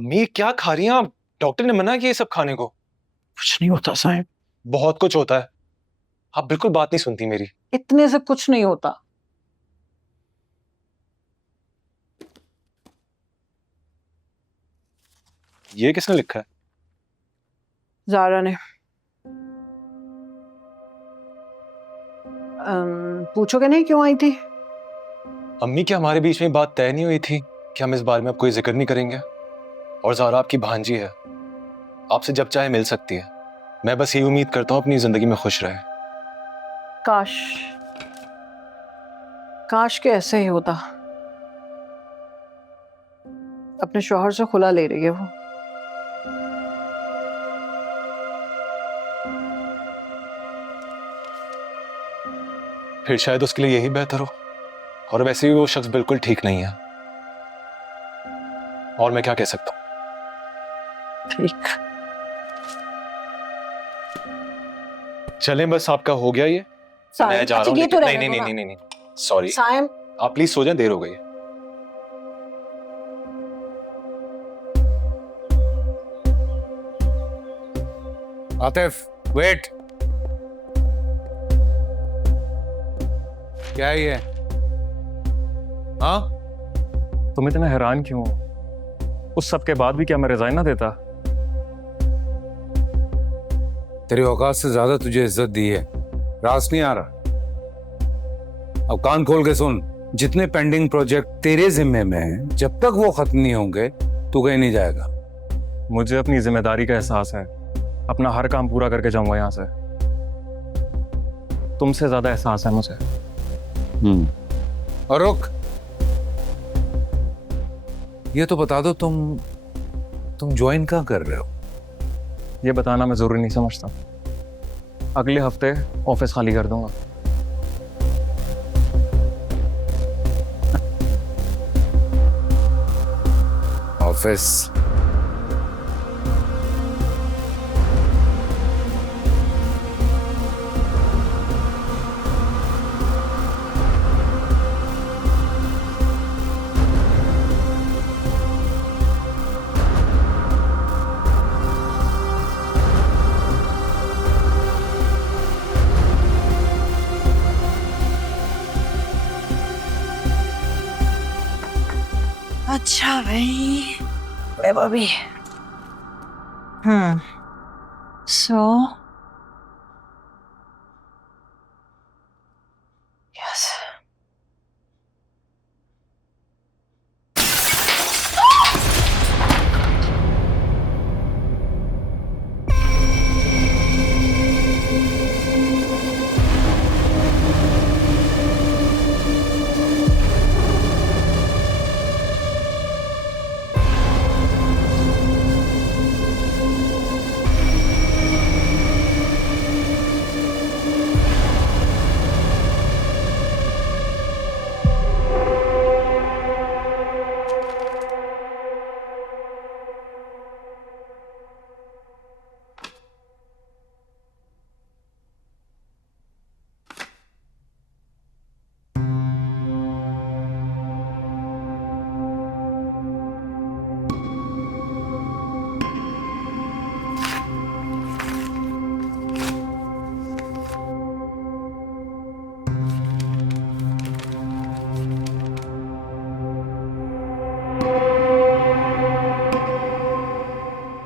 अम्मी क्या खा रही हैं आप? डॉक्टर ने मना किया ये सब खाने को। कुछ नहीं होता साहब। बहुत कुछ होता है। आप बिल्कुल बात नहीं सुनती मेरी। इतने से कुछ नहीं होता। ये किसने लिखा है? ज़ारा ने। पूछोगे नहीं क्यों आई थी? अम्मी क्या हमारे बीच में बात तय नहीं हुई थी कि हम इस बारे में अब कोई जिक्र नहीं करेंगे? और ज़ारा आपकी भांजी है, आपसे जब चाहे मिल सकती है। मैं बस यही उम्मीद करता हूँ अपनी जिंदगी में खुश रहे। काश काश के ऐसे ही होता। अपने शौहर से खुला ले रही है वो। फिर शायद उसके लिए यही बेहतर हो। और वैसे भी वो शख्स बिल्कुल ठीक नहीं है। और मैं क्या कह सकता हूँ। ठीक। चलें, बस आपका हो गया ये। मैं जा रहा हूँ। ये तो नहीं नहीं नहीं नहीं नहीं, सॉरी। सायम, आप प्लीज सो जाएं, देर हो गई है। आतिफ, वेट। क्या है ये? हाँ, तुम इतना हैरान क्यों हो? उस सब के बाद भी क्या मैं रिजाइन ना देता? तेरी औकात से ज्यादा तुझे इज्जत दी है। रास नहीं आ रहा? अब कान खोल के सुन। जितने पेंडिंग प्रोजेक्ट तेरे जिम्मे में हैं, जब तक वो खत्म नहीं होंगे तू कहीं नहीं जाएगा। मुझे अपनी जिम्मेदारी का एहसास है। अपना हर काम पूरा करके जाऊंगा यहां से। तुमसे ज्यादा एहसास है मुझे। और रुक, ये तो बता दो, तुम ज्वाइन कहाँ कर रहे हो? ये बताना मैं जरूरी नहीं समझता। अगले हफ्ते ऑफिस खाली कर दूंगा। ऑफिस? अच्छा भाई, भाभी। So yes.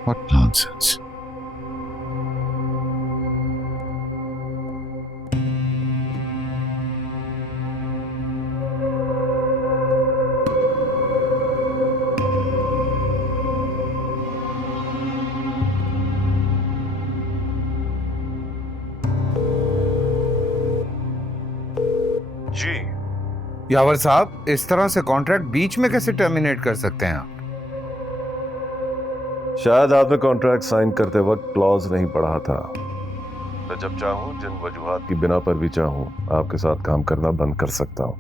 What nonsense. जी यावर साहब, इस तरह से कॉन्ट्रैक्ट बीच में कैसे टर्मिनेट कर सकते हैं आप? शायद आपने कॉन्ट्रैक्ट साइन करते वक्त क्लॉज नहीं पढ़ा था। मैं जब चाहूँ, जिन वजूहात की बिना पर भी चाहूँ, आपके साथ काम करना बंद कर सकता हूँ।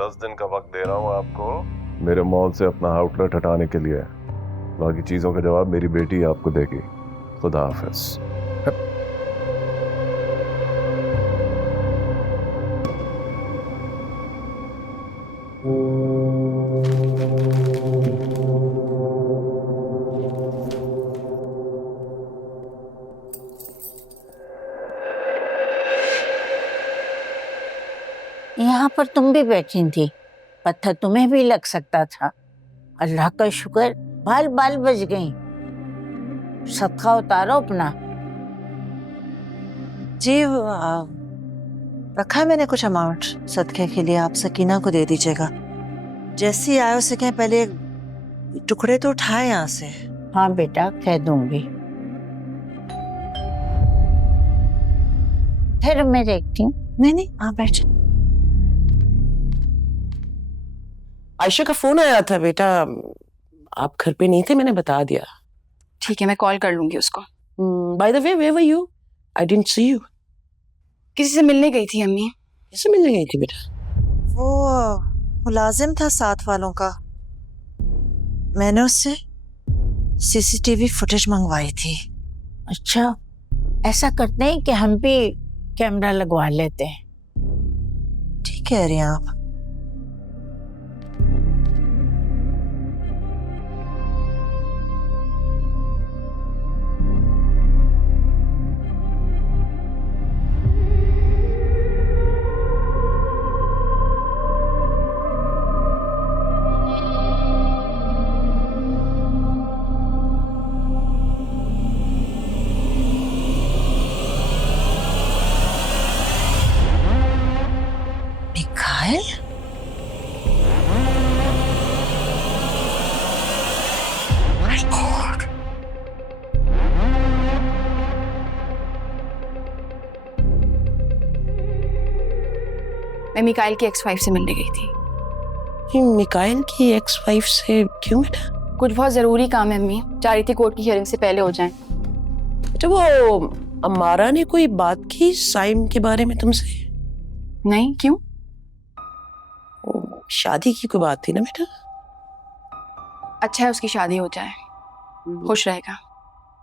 10 दिन का वक्त दे रहा हूँ आपको मेरे मॉल से अपना आउटलेट हटाने के लिए। बाकी चीजों का जवाब मेरी बेटी आपको देगी। खुदा हाफिज। पर तुम भी बैठी थी, पत्थर तुम्हें भी लग सकता था। अल्लाह का शुक्र, बाल बाल बच गई। सदका उतारो अपना। जी रखा है मैंने कुछ अमाउंट सदके के लिए, आप सकीना को दे दीजिएगा। जैसे ही आए उसे कहें पहले टुकड़े तो उठाए यहाँ से। हाँ बेटा, कह दूंगी। फिर मैं देखती हूँ। नहीं आप बैठ। आयशा का फोन आया था बेटा, आप घर पे नहीं थे, मैंने बता दिया। ठीक है, मैं कॉल कर लूंगी उसको। By the way, where were you? I didn't see you. किसी से मिलने गई थी अम्मी। किससे मिलने गई थी बेटा? वो मुलाजिम था साथ वालों का, मैंने उससे सीसीटीवी फुटेज मंगवाई थी। अच्छा, ऐसा करते हैं कि हम भी कैमरा लगवा लेते हैं। ठीक कह रही हैं आप। मैं मिकाइल की एक्स-वाइफ से मिलने गई थी। ये मिकाइल की एक्स-वाइफ से क्यों बेटा? कुछ बहुत जरूरी काम है अम्मी, चाह रही थी कोर्ट की हियरिंग से पहले हो जाए। तो वो अमारा ने कोई बात की साइम के बारे में तुमसे? नहीं, क्यों? शादी की कोई बात थी ना बेटा? अच्छा है उसकी शादी हो जाए, खुश रहेगा,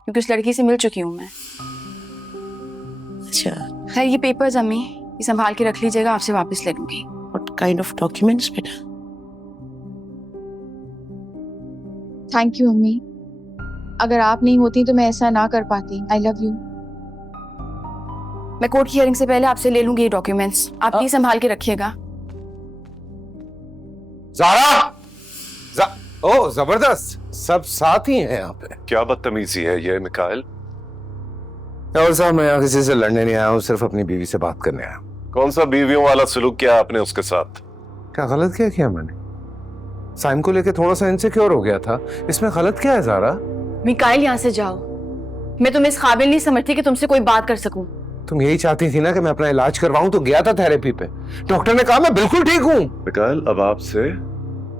क्योंकि उस लड़की से मिल चुकी हूँ मैं। अच्छा, खैर ये पेपर्स अम्मी, ये संभाल के रख लीजिएगा, आपसे वापस ले लूंगी। व्हाट काइंड ऑफ डॉक्यूमेंट्स बेटा? थैंक यू अम्मी, अगर आप नहीं होती तो मैं ऐसा ना कर पाती। I love you. मैं कोर्ट की हियरिंग से पहले आपसे ले लूंगी ये डॉक्यूमेंट्स, आप प्लीज संभाल के रखिएगा। ओ जबरदस्त, सब साथ ही हैं यहाँ पे। क्या बदतमीजी है ये मिकाइल? और साहब, मैं यहाँ किसी से लड़ने नहीं आया हूँ, सिर्फ अपनी बीवी से बात करने आया हूँ। कौन सा बीवियों वाला सलूक किया आपने उसके साथ? क्या गलत क्या किया मैंने? साइम को लेके थोड़ा सा इनसिक्योर हो गया था, इसमें गलत क्या है ज़ारा? मिकाइल यहाँ से जाओ, मैं तुम्हें इस काबिल नहीं समझती कि तुमसे कोई बात कर सकूं। तुम यही चाहती थी ना कि मैं अपना इलाज करवाऊं, तो गया था थेरेपी पे, डॉक्टर ने कहा मैं बिल्कुल ठीक हूँ। मिकाइल, अब आपसे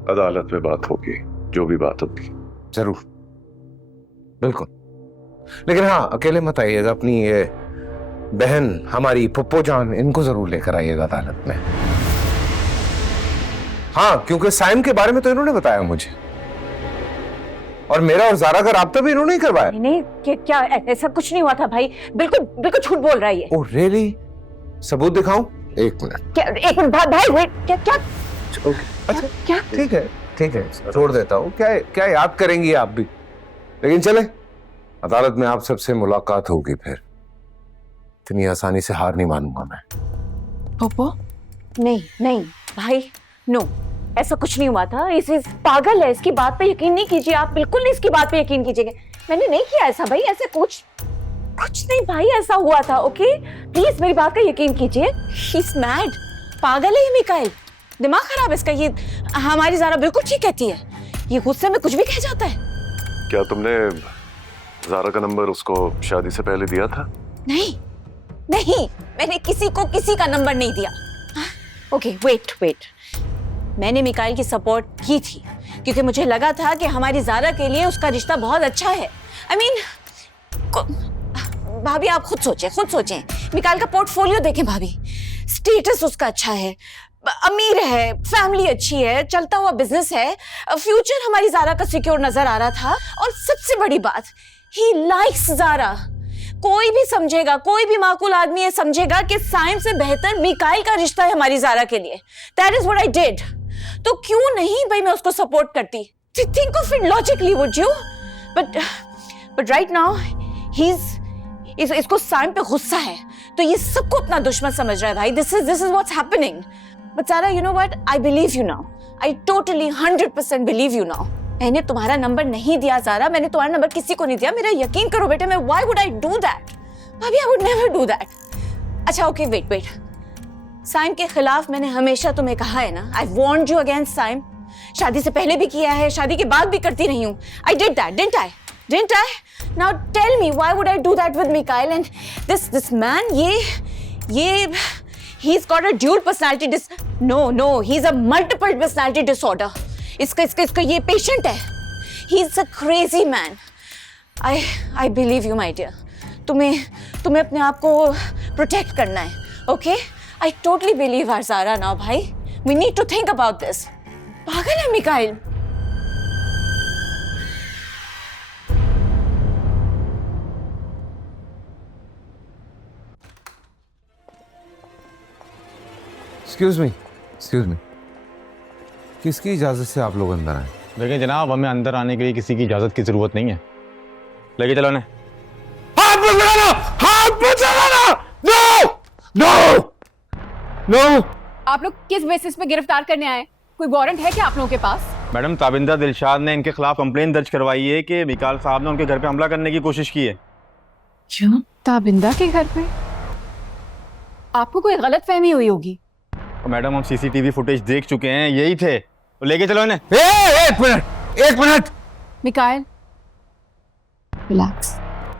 अदालत में बात होगी, जो भी बात होगी। जरूर, बिल्कुल, लेकिन हाँ अकेले मत आइएगा, अपनी ये बहन हमारी पुप्पो जान, इनको जरूर लेकर आइएगा अदालत में। हाँ, क्योंकि साइम के बारे में तो इन्होंने बताया मुझे, और मेरा और ज़ारा का राब्ता भी इन्होंने ही करवाया। नहीं, क्या ऐसा कुछ नहीं हुआ था भाई, बिल्कुल झूठ बोल रहा है ये। Oh really? सबूत दिखाऊं? एक मिनट। क्या? एक मिनट भाई, वेट, क्या? अच्छा क्या? ठीक है, छोड़ देता हूँ। क्या याद करेंगी आप भी, लेकिन चले, अदालत में आप सबसे मुलाकात होगी फिर। इतनी आसानी से हार नहीं मानूंगा मैं। पप्पो? नहीं भाई, नो, ऐसा कुछ नहीं हुआ था। इस पागल है, इसकी बात पे यकीन नहीं कीजिए आप, बिल्कुल नहीं इसकी बात पे यकीन कीजिएगा। मैंने नहीं किया ऐसा भाई, ऐसे कुछ नहीं भाई, ऐसा हुआ था। ओके प्लीज मेरी बात का यकीन कीजिए। ही इज मैड, पागल है ये मिकाइल, दिमाग खराब है इसका। ये हमारी ज़ारा बिल्कुल ठीक कहती है, ये गुस्से में कुछ भी कह जाता है। क्या तुमने ज़ारा का नंबर उसको शादी से पहले दिया था? नहीं, मैंने किसी को किसी का नंबर नहीं दिया। ओके वेट, मैंने मिकाइल की सपोर्ट की थी क्योंकि मुझे लगा था कि हमारी ज़ारा के लिए उसका रिश्ता बहुत अच्छा है। आई मीन, भाभी आप खुद सोचें, मिकाइल का पोर्टफोलियो देखें भाभी, स्टेटस उसका अच्छा है, अमीर है, फैमिली अच्छी है, चलता हुआ बिजनेस है, फ्यूचर हमारी ज़ारा का सिक्योर नजर आ रहा था, और सबसे बड़ी बात, ही लाइक्स ज़ारा। कोई भी समझेगा, कोई भी माकूल आदमी है समझेगा कि साइम से बेहतर मिकाइल का रिश्ता है हमारी ज़ारा के लिए। That is what I did. तो क्यों नहीं भाई मैं उसको सपोर्ट करती? Think of it logically, would you? But right now इसको साइम पे गुस्सा है, तो ये सबको अपना दुश्मन समझ रहा है भाई। This is what's happening. But Zara, you know what? I believe you now. I totally 100% believe you now. मैंने तुम्हारा नंबर नहीं दिया ज़ारा, मैंने तुम्हारा नंबर किसी को नहीं दिया, मेरा यकीन करो बेटे, मैं why would I do that? भाभी, I would never do that. अच्छा, okay, wait. साइम के खिलाफ मैंने हमेशा तुम्हें कहा है ना, I warned you against Saim. शादी से पहले भी किया है, शादी के बाद भी करती रही हूँ. I did that, didn't I? Didn't I? Now tell me, why would I do that with Mikhail? And this man, he's got a dual personality no, he's a multiple personality disorder. इसका ये patient है. He's a crazy man. I believe you, my dear. तुम्हें अपने आप को protect करना है, okay? I totally believe our Zara now, भाई. We need to think about this. पागल है मिकाइल. एक्सक्यूज मी, किसकी इजाजत से आप लोग अंदर आए? देखिए जनाब, हमें अंदर आने के लिए किसी की इजाजत की जरूरत नहीं है. लेके चलो ने. हाथ मत लगाना! हाथ मत लगाना! नो! आप लोग किस बेसिस पे गिरफ्तार करने आए? कोई वारंट है क्या आप लोगों के पास? मैडम, ताबिंदा दिलशाद ने इनके खिलाफ कंप्लेन दर्ज करवाई है कि मिकाल साहब ने उनके घर पे हमला करने की कोशिश की है. क्यों? ताबिंदा के घर पे? आपको कोई गलतफहमी हुई होगी. तो मैडम, हम सीसीटीवी फुटेज देख चुके हैं, यही थे. तो लेके चलो इन्हें. एक मिनट! मिकाइल, रिलैक्स.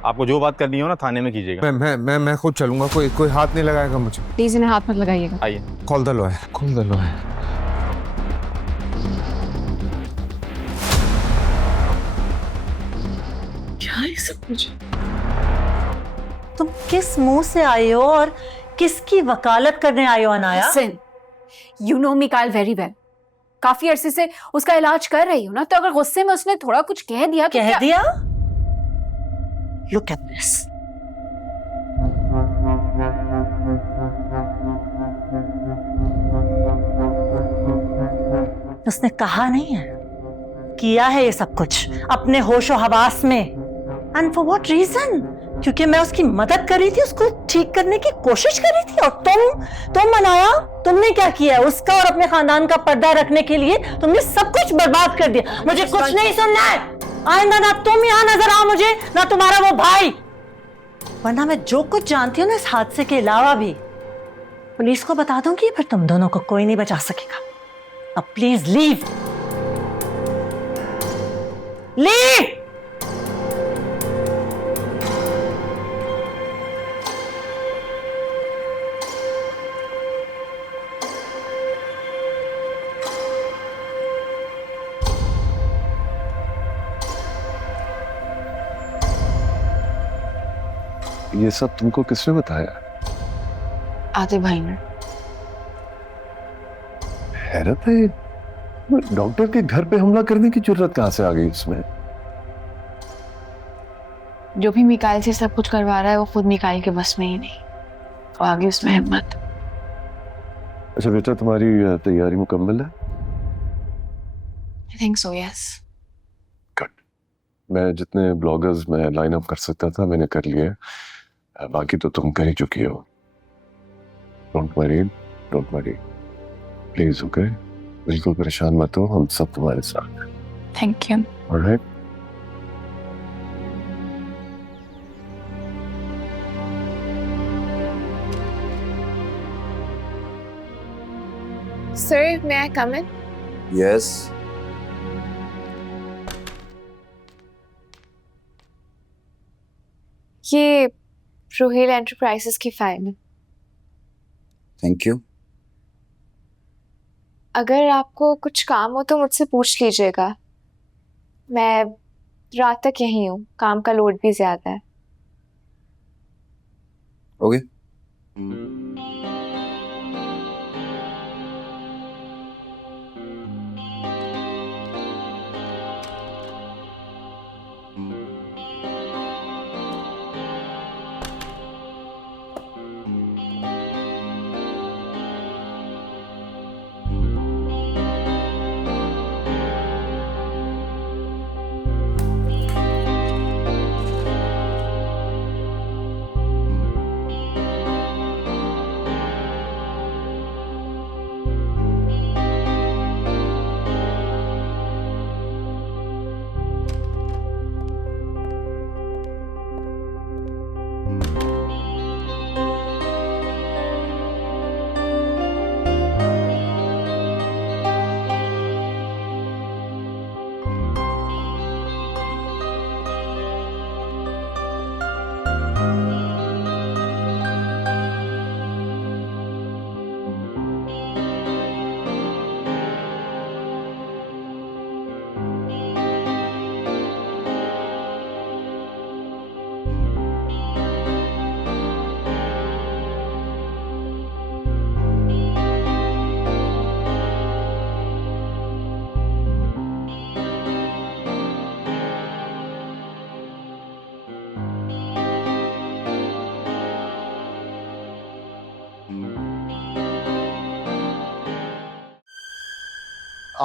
आपको जो बात करनी हो ना थाने में कीजिएगा. मैं खुद चलूंगा, कोई हाथ नहीं लगाएगा मुझे. प्लीज इन्हें हाथ मत लगाइएगा. आइए. खोल दो लो है. क्या है सब कुछ? तुम किस मुंह से आए हो और किसकी वकालत करने आए हो Anaya? Listen, you know Mikail very well. काफी अरसे से उसका इलाज कर रही हो ना, तो अगर गुस्से में उसने थोड़ा कुछ कह दिया तो कह दिया? Look at this. उसने कहा नहीं है, किया है ये सब कुछ अपने होशो हवास में. And for what reason? क्योंकि मैं उसकी मदद कर रही थी, उसको ठीक करने की कोशिश कर रही थी. और तुम मनाया, तुमने क्या किया? उसका और अपने खानदान का पर्दा रखने के लिए तुमने सब कुछ बर्बाद कर दिया. मुझे कुछ नहीं सुनना है. आइंदा ना तुम यहाँ नजर आओ मुझे, ना तुम्हारा वो भाई. वरना मैं जो कुछ जानती हूँ ना इस हादसे के अलावा भी पुलिस को बता दूंगी, फिर तुम दोनों को कोई नहीं बचा सकेगा. अब प्लीज लीव. ये सब तुमको किसने बताया? आते भाई ने. हैरत है, डॉक्टर के घर पे हमला करने की जरूरत कहां से आ गई इसमें? जो भी मिकाइल से सब कुछ करवा रहा है वो खुद मिकाइल के बस में ही नहीं, और आगे उसमें हिम्मत. अच्छा बेटा, तुम्हारी तैयारी मुकम्मल है? I think so, yes. Good. मैं जितने ब्लॉगर्स मैं लाइन अप कर सकता था मैंने कर लिए. बाकी तो तुम कर ही चुकी हो. Don't worry please. ओके, बिल्कुल परेशान मत हो, हम सब तुम्हारे साथ हैं. Thank you. Alright. Sir, may I come in? Yes. ये रोहेल एंटरप्राइजेस की फाइल है. Thank you. अगर आपको कुछ काम हो तो मुझसे पूछ लीजिएगा. मैं रात तक यहीं हूँ, काम का लोड भी ज्यादा है. ओके.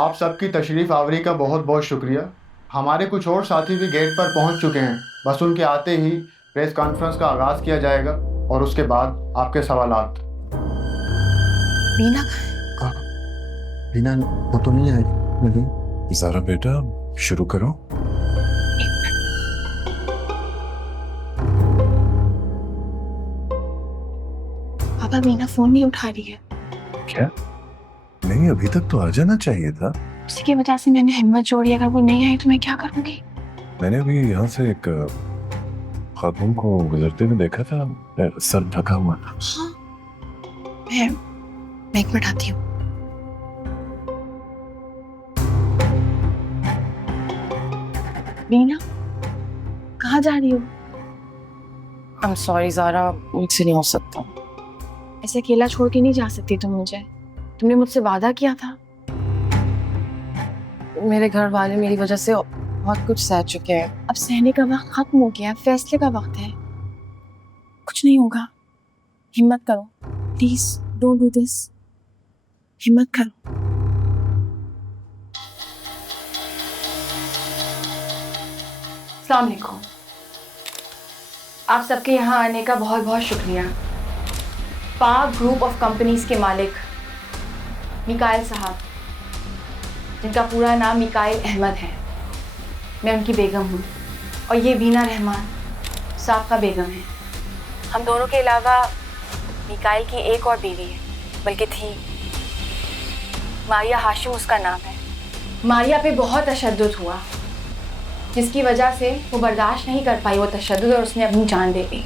आप सबकी तशरीफ़ आवरी का बहुत बहुत शुक्रिया। हमारे कुछ और साथी भी गेट पर पहुंच चुके हैं, बस उनके आते ही प्रेस कॉन्फ्रेंस का आगाज़ किया जाएगा और उसके बाद आपके सवालात। रीना रीना वो तो नहीं आई। ज़ारा बेटा शुरू करो। पापा मीना फोन नहीं उठा रही है। क्या? नहीं, अभी तक तो आ जाना चाहिए था। उसी की वजह से मैंने हिम्मत जोड़ी, अगर वो नहीं आई तो मैं क्या करूंगी। मैंने अभी यहाँ से एक खातून को गुजरते हुए देखा था, सर ढका हुआ था। हाँ, मैं एक मिनट आती हूँ। मीना कहाँ जा रही हो? I'm sorry ज़ारा, मुझसे नहीं हो सकता। ऐसे अकेला छोड़ के नहीं जा सकती तुम मुझे। तुमने मुझसे वादा किया था। मेरे घर वाले मेरी वजह से बहुत कुछ सह चुके हैं। अब सहने का वक्त खत्म हो गया, फैसले का वक्त है। कुछ नहीं होगा, हिम्मत करो। प्लीज डोंट डू दिस, हिम्मत करो। अस्सलाम वालेकुम। आप सबके यहाँ आने का बहुत बहुत शुक्रिया। पाक ग्रुप ऑफ कंपनीज के मालिक मिकाइल साहब, जिनका पूरा नाम मिकाइल अहमद है, मैं उनकी बेगम हूँ, और ये बीना रहमान साबका बेगम है। हम दोनों के अलावा मिकाइल की एक और बीवी है, बल्कि थी, मारिया हाशिम उसका नाम है। मारिया पे बहुत तशद्दुद हुआ, जिसकी वजह से वो बर्दाश्त नहीं कर पाई वो तशद्दुद, और उसने अपनी जान दे दी।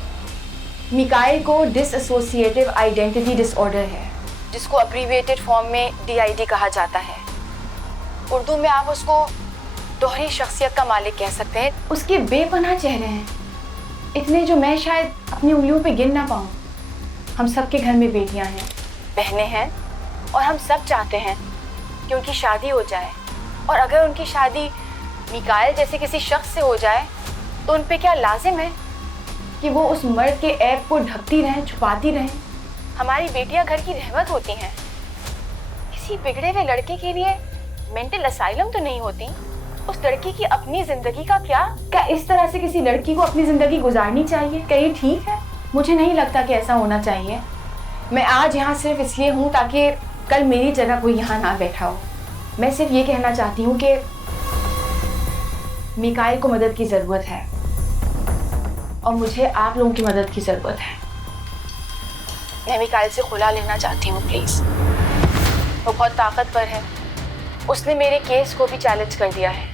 मिकाइल को डिसएसोसिएटिव आइडेंटिटी डिसऑर्डर है, जिसको अब्रीविएटेड फॉर्म में DID कहा जाता है। उर्दू में आप उसको दोहरी शख्सियत का मालिक कह सकते हैं। उसके बेपनाह चेहरे हैं, इतने जो मैं शायद अपनी उंगलियों पे गिन ना पाऊँ। हम सब के घर में बेटियां हैं, बहनें हैं, और हम सब चाहते हैं कि उनकी शादी हो जाए। और अगर उनकी शादी मिकाइल जैसे किसी शख्स से हो जाए तो उन पे क्या लाजिम है कि वो उस मर्द के ऐब को ढकती रहें, छुपाती रहें। हमारी बेटियां घर की रहमत होती हैं। किसी बिगड़े हुए लड़के के लिए मेंटल असाइलम तो नहीं होती। उस लड़की की अपनी जिंदगी का क्या इस तरह से किसी लड़की को अपनी जिंदगी गुजारनी चाहिए? क्या ये ठीक है? मुझे नहीं लगता कि ऐसा होना चाहिए। मैं आज यहाँ सिर्फ इसलिए हूँ ताकि कल मेरी जगह कोई यहाँ ना बैठा हो। मैं सिर्फ ये कहना चाहती हूँ कि मिकाइल को मदद की ज़रूरत है, और मुझे आप लोगों की मदद की ज़रूरत है। मैं मिकाइल से खुला लेना चाहती हूँ, प्लीज़। वो बहुत ताकतवर है, उसने मेरे केस को भी चैलेंज कर दिया है।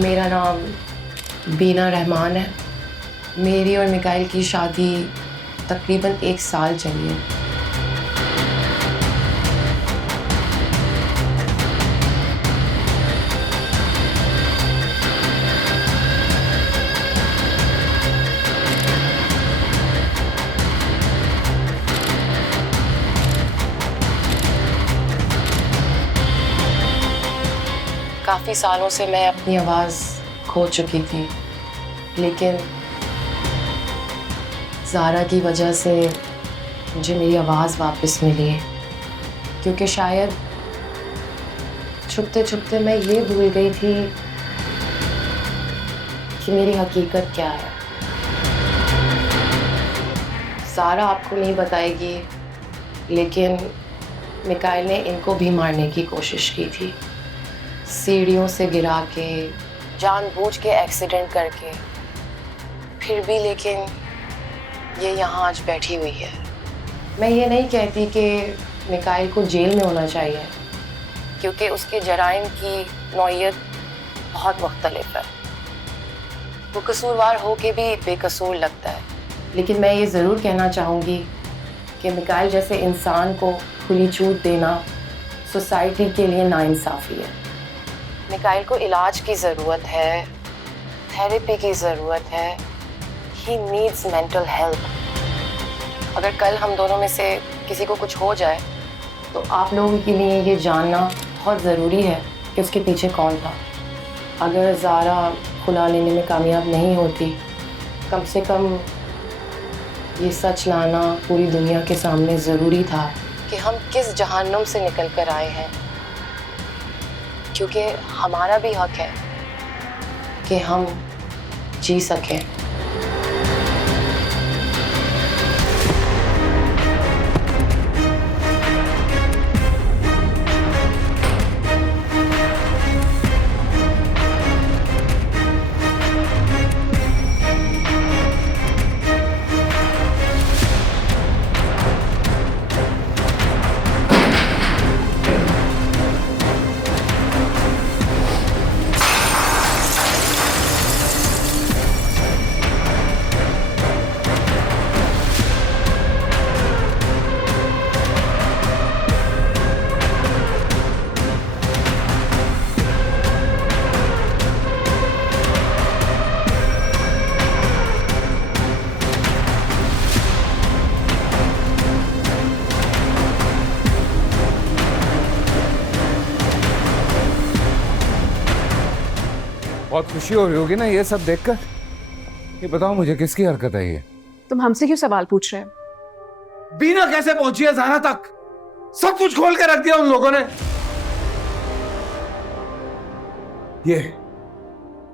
मेरा नाम बीना रहमान है। मेरी और मिकाइल की शादी तकरीबन 1 साल चली है। काफ़ी सालों से मैं अपनी आवाज़ खो चुकी थी, लेकिन ज़ारा की वजह से मुझे मेरी आवाज़ वापस मिली है। क्योंकि शायद छुपते छुपते मैं ये भूल गई थी कि मेरी हकीकत क्या है। ज़ारा आपको नहीं बताएगी, लेकिन मिकाइल ने इनको भी मारने की कोशिश की थी, सीढ़ियों से गिरा के, जानबूझ के एक्सीडेंट करके। फिर भी लेकिन ये यहाँ आज बैठी हुई है। मैं ये नहीं कहती कि मिकाइल को जेल में होना चाहिए, क्योंकि उसके जराइम की नौइयत बहुत मुख्तलिफ है। वो कसूरवार हो के भी बेकसूर लगता है। लेकिन मैं ये ज़रूर कहना चाहूँगी कि मिकाइल जैसे इंसान को खुली छूट देना सोसाइटी के लिए नाइंसाफ़ी है। मिकाइल को इलाज की ज़रूरत है, थेरेपी की ज़रूरत है। He needs mental help. अगर कल हम दोनों में से किसी को कुछ हो जाए तो आप लोगों के लिए ये जानना बहुत ज़रूरी है कि उसके पीछे कौन था। अगर ज़ारा खुला लेने में कामयाब नहीं होती, कम से कम ये सच लाना पूरी दुनिया के सामने ज़रूरी था कि हम किस जहन्नुम से निकल कर आए हैं, क्योंकि हमारा भी हक है कि हम जी सकें। बहुत खुशी हो रही होगी ना ये सब देखकर। ये बताओ मुझे, किसकी हरकत है ये? तुम हमसे क्यों सवाल पूछ रहे हो? बीना कैसे पहुंची है ज़ारा तक? सब कुछ खोल के रख दिया उन लोगों ने।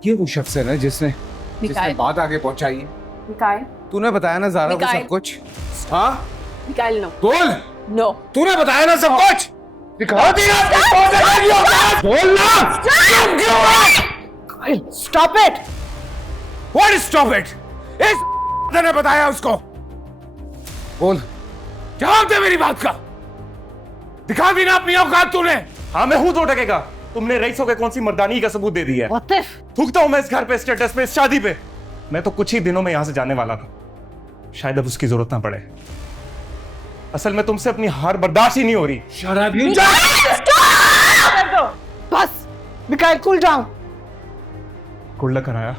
ये वो शख्स है ना जिसने बात आगे पहुंचाई है। मिकाइल, तूने बताया ना ज़ारा को मिकाइल। सब कुछ? हाँ मिकाइल, नो बोल। नो, तूने बताया ना सब कुछ? दिखा दिया बोल ना। Stop it. What is stop it? इस ने बताया उसको। बोल, जवाब दे मेरी बात का। दिखा दी ना अपनी औकात तूने। हाँ मैं हूं तो टकेगा। तुमने रईसों के कौन सी मर्दानी का सबूत दे दिया है? आतिफ, थूकता हूं मैं इस घर पे, स्टेटस पे, इस शादी पे। मैं तो कुछ ही दिनों में यहां से जाने वाला था, शायद अब उसकी जरूरत ना पड़े। असल में तुमसे अपनी हार बर्दाश्त ही नहीं हो रही। शराबी बस मिकाइल, कूल डाउन। कुल्ला कराया,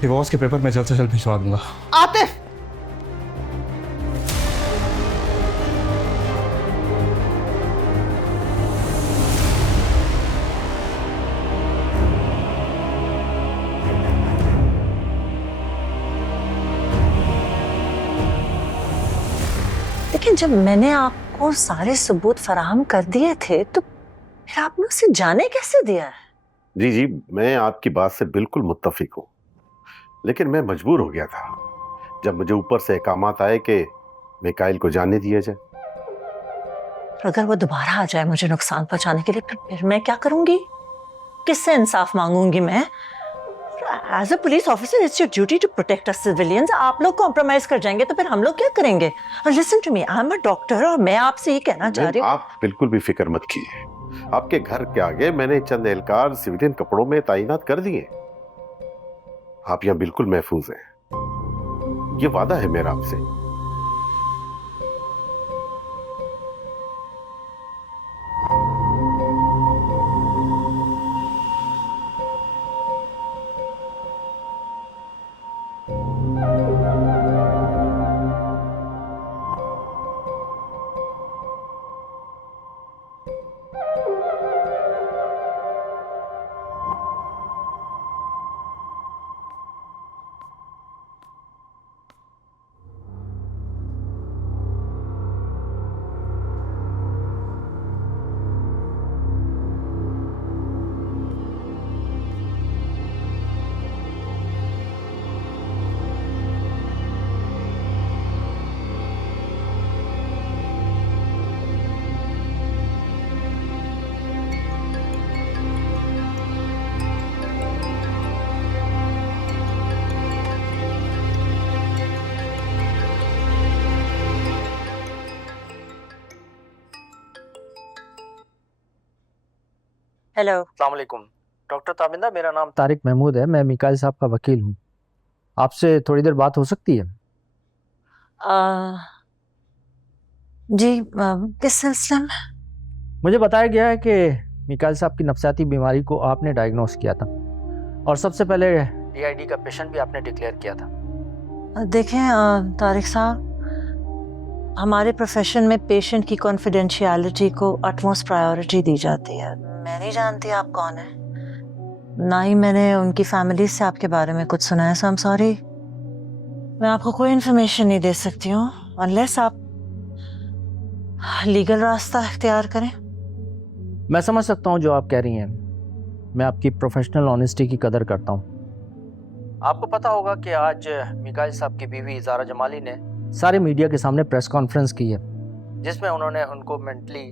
डिवोर्स के पेपर मैं जल्द से जल्द भिजवा दूंगा। आतिफ, लेकिन जब मैंने आपको सारे सबूत फराहम कर दिए थे तो फिर आपने उसे जाने कैसे दिया है? जी, मैं आपकी बात से बिल्कुल मुत्तफिक हूँ, लेकिन मैं मजबूर हो गया था जब मुझे ऊपर से अहकामात आए कि मिकाइल को जाने दिया जाए। अगर वो दोबारा आ जाए मुझे नुकसान पहुंचाने के लिए, फिर मैं क्या करूंगी? किससे इंसाफ मांगूंगी मैं? As a police officer it's your duty to protect us civilians. आप लोग कॉम्प्रोमाइज कर जाएंगे तो फिर हम लोग क्या करेंगे? और listen to me, I am a doctor और मैं आपसे ये कहना चाह रही हूँ, आप बिल्कुल भी फिक्र मत कीजिए। आपके घर के आगे मैंने चंद एहलकार सिविलियन कपड़ों में तैनात कर दिए। आप यहाँ बिल्कुल महफूज हैं, ये वादा है मेरा आपसे। हेलो। अस्सलाम वालेकुम डॉक्टर ताबिंदा, मेरा नाम तारिक महमूद है, मैं मिकाइल साहब का वकील हूँ। आपसे थोड़ी देर बात हो सकती है? जी, किस सिलसिले में? मुझे बताया गया है कि मिकाइल साहब की नफसियाती बीमारी को आपने डायग्नोस किया था और सबसे पहले DID का पेशेंट भी आपने डिक्लेयर किया था। देखें तारिक साहब, हमारे प्रोफेशन में पेशेंट की कॉन्फिडेंशियलिटी को अटमोस्ट प्रायोरिटी दी जाती है। मैं नहीं जानती आप कौन है, ना ही मैंने उनकी फैमिली से आपके बारे में कुछ सुना है, सो आई एम सॉरी। मैं आपको कोई इन्फॉर्मेशन नहीं दे सकती हूँ अनलेस आप लीगल रास्ता इख्तियार करें। मैं समझ सकता हूँ जो आप कह रही हैं। मैं आपकी प्रोफेशनल ऑनेस्टी की कदर करता हूँ। आपको पता होगा कि आज मिकाइल साहब की बीवी ज़ारा जमाली ने सारे मीडिया के सामने प्रेस कॉन्फ्रेंस की है, जिसमें उन्होंने उनको मेंटली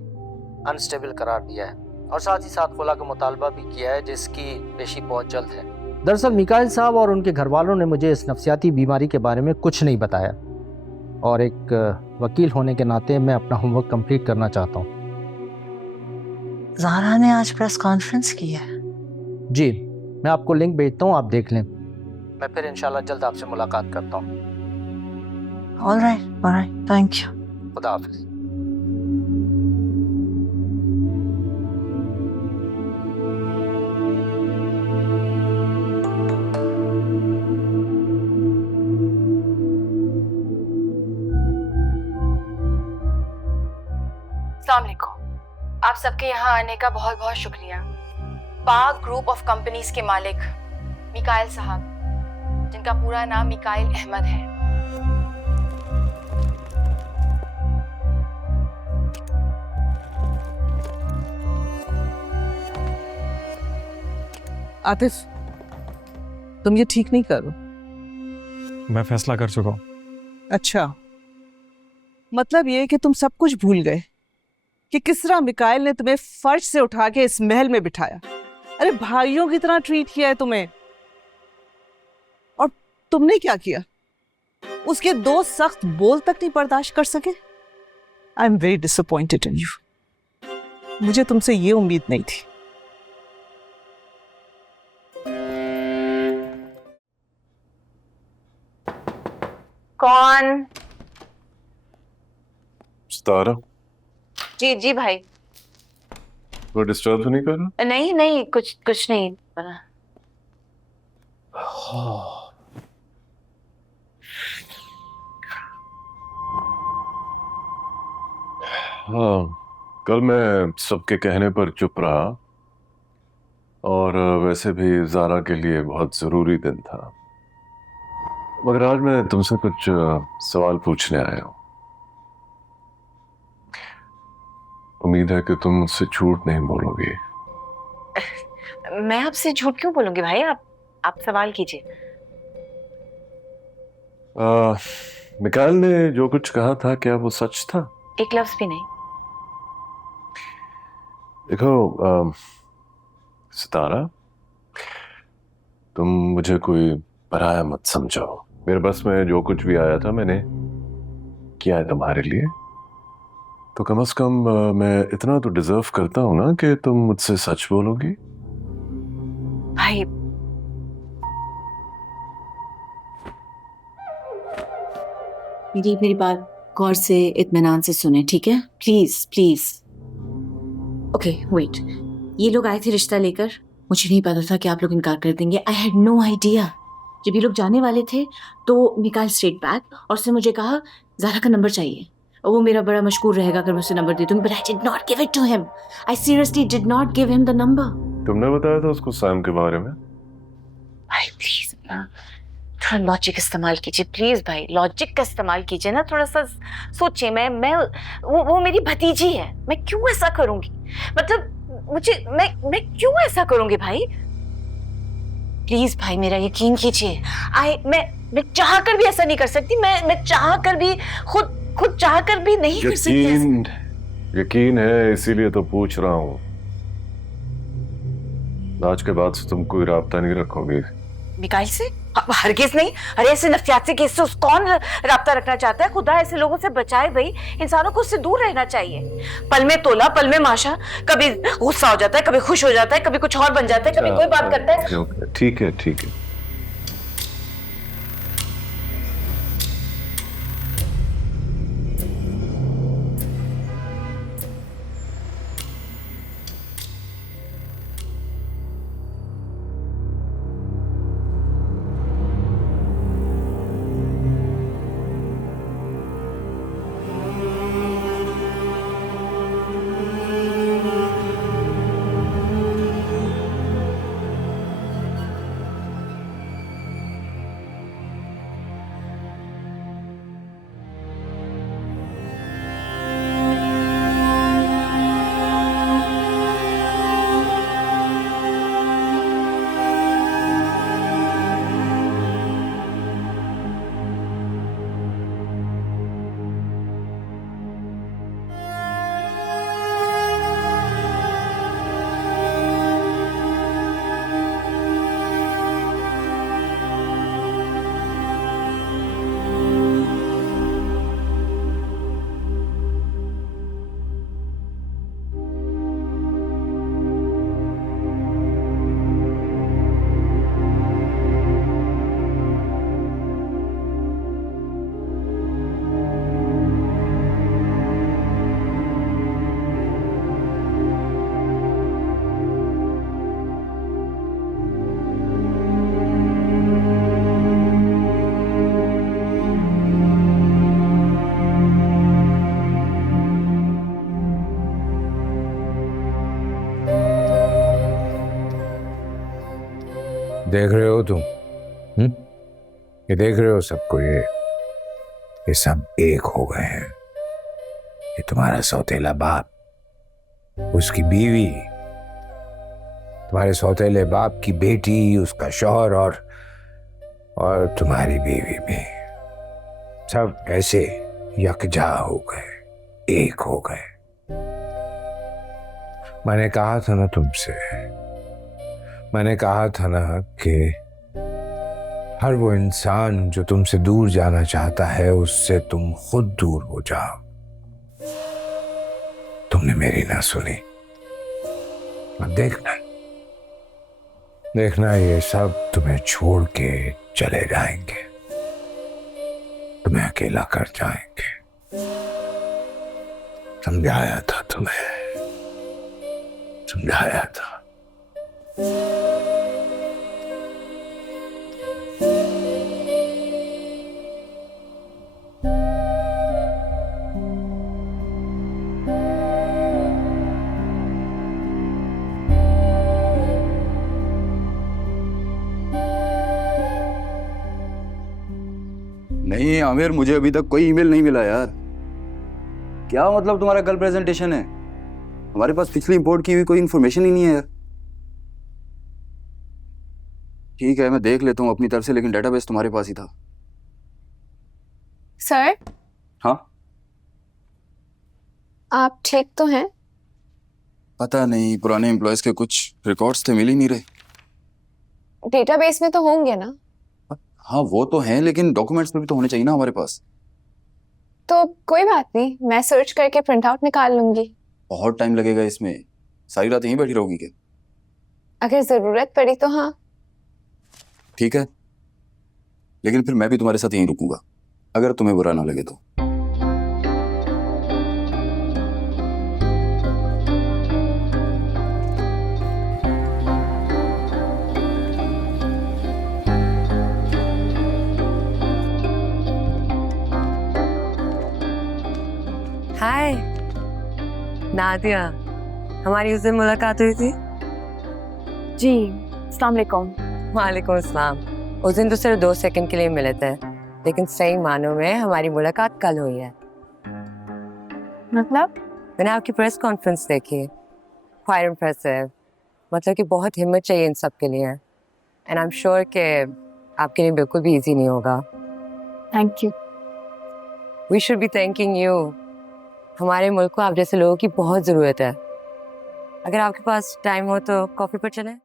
अनस्टेबल करार दिया है और साथ ही साथ खुला का मुतालबा भी किया है, जिसकी पेशी बहुत जल्द है। दरअसल मिकाइल साहब और उनके घर वालों ने मुझे इस नफ्सियाती बीमारी के बारे में कुछ नहीं बताया और एक वकील होने के नाते मैं अपना होमवर्क कंप्लीट करना चाहता हूँ। ज़ारा ने आज प्रेस कॉन्फ्रेंस की है? जी, मैं आपको लिंक भेजता हूँ, आप देख लें। मैं फिर इंशाल्लाह जल्द आपसे मुलाकात करता हूँ। All right, thank you. खुदा हाफिज़। अस्सलाम वालेकुम। आप सबके यहाँ आने का बहुत बहुत शुक्रिया। पाक ग्रुप ऑफ कंपनीज के मालिक मिकाइल साहब, जिनका पूरा नाम मिकाइल अहमद है, आतिफ, तुम ये ठीक नहीं कर रहे। मैं फैसला कर चुका हूँ। अच्छा, मतलब ये कि तुम सब कुछ भूल गए कि किस तरह मिकाइल ने तुम्हें फर्श से उठा के इस महल में बिठाया। अरे भाइयों की तरह ट्रीट किया है तुम्हें, और तुमने क्या किया? उसके दो सख्त बोल तक नहीं बर्दाश्त कर सके। I am very disappointed in you. मुझे तुमसे ये उम्मीद नहीं थी। कौन? सितारा, जी जी भाई। वो डिस्टर्ब तो नहीं कर रहा? नहीं नहीं, कुछ नहीं बना। हाँ, कल मैं सबके कहने पर चुप रहा और वैसे भी ज़ारा के लिए बहुत ज़रूरी दिन था, मगर आज मैं तुमसे कुछ सवाल पूछने आया हूँ। उम्मीद है कि तुम मुझसे झूठ नहीं बोलोगी। मैं आपसे झूठ क्यों बोलूंगी भाई? आप सवाल कीजिए। मिकाइल ने जो कुछ कहा था, क्या वो सच था? एक लफ्ज भी नहीं। देखो सितारा, तुम मुझे कोई पराया मत समझो। मेरे बस में जो कुछ भी आया था मैंने किया है तुम्हारे लिए, तो कम से कम मैं इतना तो डिजर्व करता हूं ना कि तुम मुझसे सच बोलोगी। भाई मेरी बात गौर से इत्मीनान से सुने, ठीक है? Please please. ओके वेट, ये लोग आए थे रिश्ता लेकर, मुझे नहीं पता था कि आप लोग इनकार कर देंगे। I had no idea. जब ये लोग जाने वाले थे तो मिकाइल स्ट्रेट बैक और उसने मुझे कहा ज़ारा का नंबर चाहिए, और वो मेरा बड़ा मशकूर रहेगा अगर मैं उसे नंबर दे दूंगी, but I did not give it to him. I seriously did not give him the number. तुमने बताया था उसको सैम के बारे में? भाई प्लीज थोड़ा लॉजिक इस्तेमाल कीजिए, प्लीज भाई, लॉजिक का इस्तेमाल कीजिए ना, थोड़ा सा सोचिए। मैं वो मेरी भतीजी है, मैं क्यों ऐसा करूंगी? मतलब मैं क्यों ऐसा करूंगी भाई? प्लीज भाई मेरा यकीन कीजिए। मैं चाह कर भी ऐसा नहीं कर सकती। मैं चाह कर भी खुद चाह कर भी नहीं कर सकती। यकीन है, इसीलिए तो पूछ रहा हूँ। आज के बाद से तुम कोई राब्ता नहीं रखोगे मिकाइल से? हरगिज नहीं। अरे ऐसे नफ्सियाती केस से कौन राब्ता रखना चाहता है? खुदा ऐसे लोगों से बचाए भाई। इंसानों को उससे दूर रहना चाहिए। पल में तोला पल में माशा, कभी गुस्सा हो जाता है, कभी खुश हो जाता है, कभी कुछ और बन जाता है, कभी कोई बात करता है। ठीक है ठीक है। देख रहे हो तुम? ये देख रहे हो सबको? ये सब एक हो गए हैं। ये तुम्हारा सौतेला बाप, उसकी बीवी, तुम्हारे सौतेले बाप की बेटी, उसका शौहर और तुम्हारी बीवी भी, सब ऐसे यकजा हो गए, एक हो गए। मैंने कहा था ना तुमसे, मैंने कहा था ना कि हर वो इंसान जो तुमसे दूर जाना चाहता है उससे तुम खुद दूर हो जाओ। तुमने मेरी ना सुनी। अब देखना ये सब तुम्हें छोड़ के चले जाएंगे, तुम्हें अकेला कर जाएंगे। समझाया था तुम्हें, समझाया था। नहीं आमिर, मुझे अभी तक कोई ईमेल नहीं मिला यार। क्या मतलब तुम्हारा कल प्रेजेंटेशन है? हमारे पास पिछली इंपोर्ट की हुई कोई इन्फॉर्मेशन ही नहीं है यार। ठीक है, मैं देख लेता हूँ अपनी तरफ से, लेकिन डेटाबेस तुम्हारे पास ही था। सर, हाँ आप ठीक तो हैं? पता नहीं, पुराने एम्प्लॉयज के कुछ रिकॉर्ड्स थे, मिल ही नहीं रहे। डेटाबेस में तो होंगे ना? हाँ वो तो हैं, लेकिन डॉक्यूमेंट्स में भी तो होने चाहिए ना हमारे पास। तो कोई बात नहीं, मैं सर्च करके प्रिंट आउट निकाल लूंगी। बहुत टाइम लगेगा इसमें, सारी रात यहीं बैठी रहोगी क्या? अगर जरूरत पड़ी तो हाँ। ठीक है, लेकिन फिर मैं भी तुम्हारे साथ यहीं रुकूंगा, अगर तुम्हें बुरा ना लगे तो। हाय नादिया, हमारी उस दिन मुलाकात हुई थी। जी, अस्सलाम वालेकुम। वालेकुम अस्सलाम। उस दिन तो सिर्फ 2 सेकंड के लिए मिले थे, लेकिन सही मानों में हमारी मुलाकात कल हुई है। मतलब? मैंने आपकी प्रेस कॉन्फ्रेंस देखी, क्वाइट इम्प्रेसिव। मतलब कि बहुत हिम्मत चाहिए इन सब के लिए, एंड आई एम श्योर कि आपके लिए बिल्कुल भी इजी नहीं होगा। Thank you. We should be thanking you. हमारे मुल्क को आप जैसे लोगों की बहुत ज़रूरत है। अगर आपके पास टाइम हो तो कॉफ़ी पर चलें।